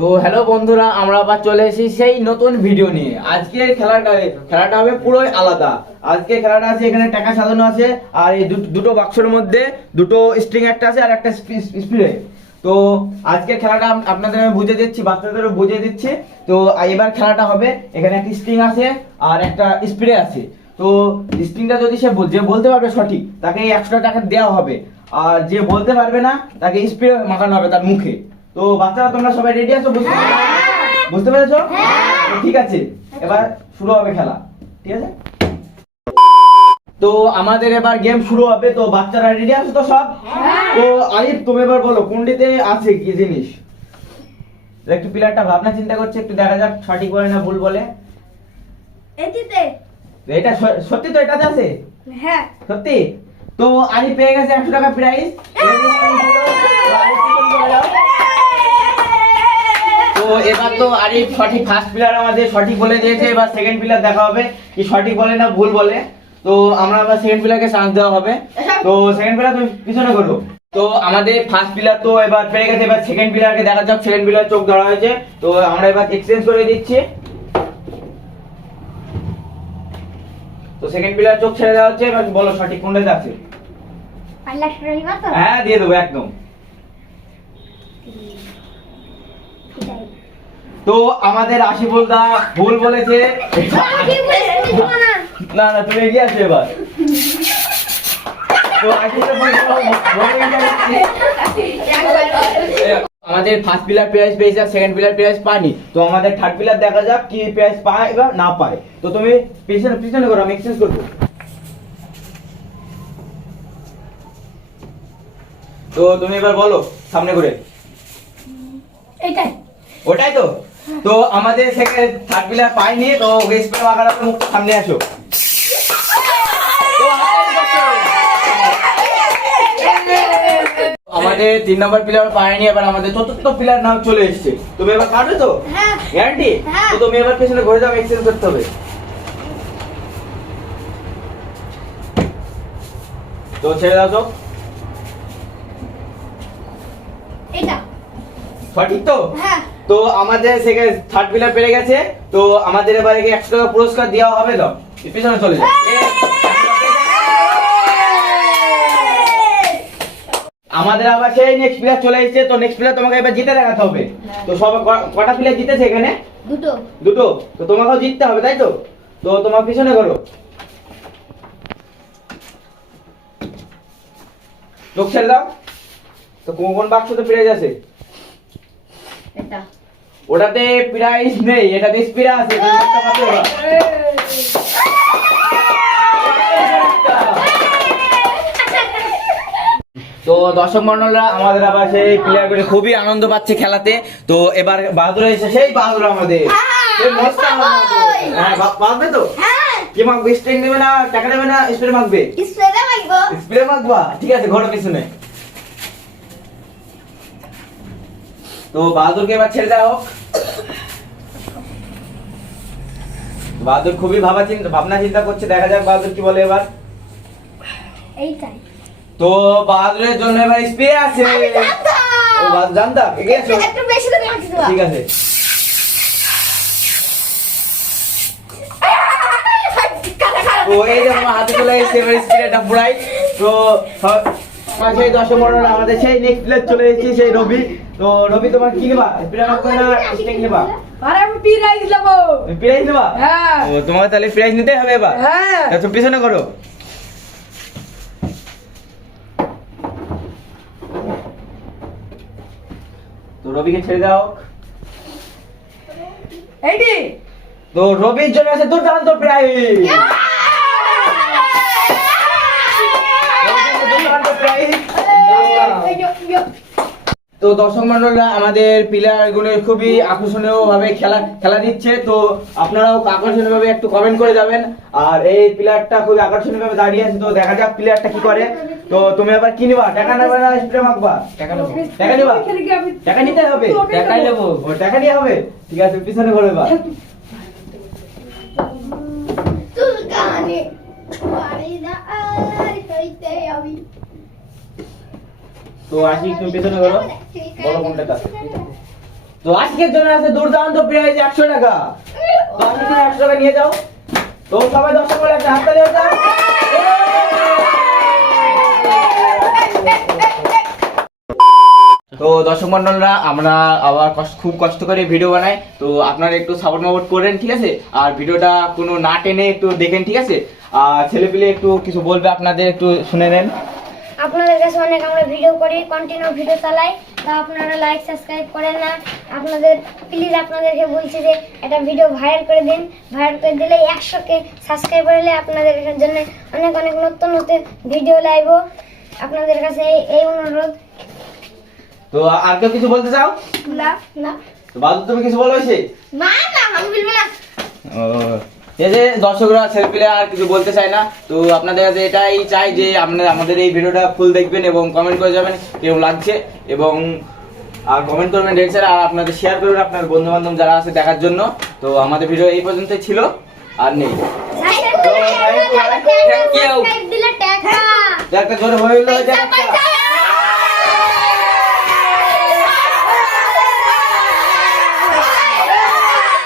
তো হ্যালো বন্ধুরা, আমরা আবার চলে এসেছি সেই নতুন ভিডিও নিয়ে। আজকের খেলাটা খেলাটা হবে পুরোই আলাদা। আজকে খেলাটা আছে, এখানে টাকা সাজানো আছে, আর এই দুটো- বাক্সের মধ্যে দুটো স্ট্রিং একটা আছে আর একটা স্প্রে তো আজকের খেলাটা আপনাদের আমি বুঝে দিচ্ছি, বাচ্চাদেরও বুঝিয়ে দিচ্ছি। তো এবার খেলাটা হবে, এখানে একটা স্ট্রিং আছে আর একটা স্প্রে আছে। তো স্ট্রিংটা যদি সে যে বলতে পারবে সঠিক, তাকে একশো টাকা দেওয়া হবে। আর যে বলতে পারবে না, তাকে স্প্রে মাখানো হবে তার মুখে। তো বাচ্চারা তোমরা সবাই রেডি আছো? বুঝতে বুঝতে পেরেছ? তো ঠিক আছে এবার শুরু হবে খেলা। ঠিক আছে? তো আমাদের এবার গেম শুরু হবে। তো বাচ্চারা রেডি আছো তো সব? তো আরিফ তুমি এবার বলো কোনটিতে আছে কি জিনিস? একটু প্লেয়ারটা ভাবনা চিন্তা করছে একটু দেখা যাক সঠিক বলে না ভুল বলে। এটিতে। এটা সত্যি তো এটাতে আছে? হ্যাঁ। সত্যি? তো আরিফ পেয়ে গেছে একশো টাকা প্রাইস তো এবার তো আরিফ সঠিক ফার্স্ট প্লেয়ার আমাদের সঠিক বলে দিয়েছে এবার সেকেন্ড প্লেয়ার দেখা হবে। কি সঠিক বলে না ভুল বলে? তো আমরা আবার সেকেন্ড প্লেয়ারকে চান্স দেওয়া হবে। তো সেকেন্ড প্লেয়ার তুমি পিছনে করো তো আমাদের ফার্স্ট প্লেয়ার তো এবার পেয়ে গেছে এবার সেকেন্ড প্লেয়ারকে দেখা যাক সেকেন্ড প্লেয়ার চোখ ধরা হয়েছে। তো আমরা এবার এক্সচেঞ্জ করে দিচ্ছি। তো সেকেন্ড প্লেয়ার চোখ ছেড়ে দেওয়া হচ্ছে এবার বলো সঠিক কোনটাতে আছে? হ্যাঁ দিয়ে দেবো একদম। তো আমাদের আশিফুল দা ভুল বলেছে। না। না তুমি এগিয়ে আসো এবার। আমাদের ফার্স্ট প্লেয়ার প্রাইজ পেয়েছে সেকেন্ড প্লেয়ার প্রাইজ পানি তো আমাদের থার্ড প্লেয়ার দেখা যাক কি প্রাইজ পায় বা না পায়। তো তুমি পিছনে পিছনে করো আমি এক্সচেঞ্জ করব। তো তুমি এবার বলো সামনে করে। এটাই। ওটাই তো? তো আমাদের সেকেন্ড থার্ড প্লেয়ার পাইনি তো ওয়েস্ট বেঙ্গল আগার মুখ সামনে আসো। আমাদের তিন নম্বর প্লেয়ার পায়নি এবার আমাদের চতুর্থ প্লেয়ার নাম চলে এসেছে। তুমি এবার পারবে তো? হ্যাঁ। গ্যারান্টি হ্যাঁ। তো তুমি এবার পেছনে ঘুরে যাও এক্সচেঞ্জ করতে হবে। তো ছেড়ে দাও তো। এটা সঠিক তো? হ্যাঁ। তো আমাদের সেখানে থার্ড প্লেয়ার পেরে গেছে তো আমাদের এবার একশো টাকা পুরস্কার দেওয়া হবে তো। পিছনে চলে যাও। আমাদের আবার সেই নেক্সট প্লেয়ার চলে এসেছে তো নেক্সট প্লেয়ার তোমাকে এবার জিতে দেখাতে হবে। তো সব কটা প্লেয়ার জিতেছে এখানে? দুটো। দুটো? তো তোমাকেও জিততে হবে তাই তো? তো তোমার পিছনে করো চোখ ছেড়ে দাও। তো কোন কোন বাক্স তো প্রাইজ আছে? এটা। ওটাতে প্রাইস নেই এটাতে স্পিরা আছে। তো দর্শক মন্ডলরা আমাদের আবার সেই প্লেয়ার গুলি খুবই আনন্দ পাচ্ছে খেলাতে। তো এবার বাহাদুর এসে সেই বাহাদুর আমাদের। হ্যাঁ বা- মাখবে তো? হ্যাঁ। কি মাখবে স্ট্রিং দেবে না টাকা দেবে না স্প্রে মাখবে? স্প্রেটা মারবো স্প্রে মাখবা? ঠিক আছে ঘোড়া পিছনে। তো বাহাদুরকে এবার ছেড়ে দেওয়া হোক। বাহাদুর খুবই ভাবা চিন্তা ভাবনা চিন্তা করছে দেখা যাক বাহাদুর কি বলে এবার। এইটাই। তো বাহাদুরের জন্য এবার স্প্রে আছে। ও বাহাদুর জানতাম এগিয়ে এসো একটু বেশি করে মারছি তো ঠিক আছে। তো এই যে আমার হাতে চলে এসেছে এবার স্প্রেটা পুরাই। তো সেই আমাদের সেই নেক্সট প্লেয়ার চলে এসেছে সেই রবি। তো রবি তোমার কি নেবা মাখবে না স্টিং নেবা আরে আমি পিরাইজ নেব প্রাইজ নেবা হ্যাঁ। ও তোমাকে তাহলে প্রাইজ নিতেই হবে এবার? হ্যাঁ। তুমি পিছনে করো। তো রবিকে ছেড়ে দাও এইটি তো রবির জন্য আছে দুর্দান্ত প্রাইজ তো দর্শক মন্ডলরা আমাদের প্লেয়ারগুলো খুবই আকর্ষণীয় ভাবে খেলা খেলা দিচ্ছে। তো আপনারাও আকর্ষণীয় ভাবে একটু কমেন্ট করে যাবেন। আর এই প্লেয়ারটা খুবই আকর্ষণীয় ভাবে দাঁড়িয়ে আছে। তো দেখা যাক প্লেয়ারটা কি করে। তো তুমি আবার কি নিবা? টাকা নেবে না স্প্রে মাখবা টাকা নেব। টাকা নিবা? টাকা নিতে হবে? টাকাই নেব। ও টাকা নিয়ে হবে? ঠিক আছে পিছনে করে এবার। চুলকানি বাড়ি না আর হইতে আমি তো আসি, তুমি পিছনে করো বলো কোনটা কাজ তো আজকের জন্য আছে দুর্দান্ত প্রাইজ একশো টাকা। তো তুমি একশো টাকা নিয়ে যাও। তো সবাই দশটা করে একটা হয়ে যাও তো দর্শক মন্ডলরা, আমরা আবার কষ্ট খুব কষ্ট করে ভিডিও বানাই। তো আপনারা একটু সাপোর্ট মাপোর্ট করেন, ঠিক আছে? আর ভিডিওটা কোনো না টেনে একটু দেখেন, ঠিক আছে? আর ছেলেপিলে একটু কিছু বলবে, আপনাদের একটু শুনে নেন। আপনাদের কাছে অনেক আমরা ভিডিও করি কন্টিনিউ ভিডিও চালাই তা আপনারা লাইক সাবস্ক্রাইব করেন না। আপনাদের প্লিজ আপনাদেরকে বলছি যে একটা ভিডিও ভাইরাল করে দিন। ভাইরাল করে দিলে একশোকে সাবস্ক্রাইব করলে আপনাদের জন্য অনেক অনেক নতুন নতুন ভিডিও লাইব আপনাদের কাছে এই এই অনুরোধ। তো আর কেউ কিছু বলতে চাও? না। না। তো বাদু তুমি কিছু বলবে না না আমি বলব না। ও, এই যে দর্শকরা ছেলেপিলে আর কিছু বলতে চায় না তো আপনাদের কাছে এটাই চাই যে আপনারা আমাদের এই ভিডিওটা ফুল দেখবেন এবং কমেন্ট করে যাবেন কেমন লাগছে এবং আর কমেন্ট করবেন স্যার আর আপনাদের শেয়ার করবেন আপনার বন্ধু বান্ধব যারা আছে দেখার জন্য। তো আমাদের ভিডিও এই পর্যন্তই ছিল আর নেই। একটা জোরে হয়ে গেলো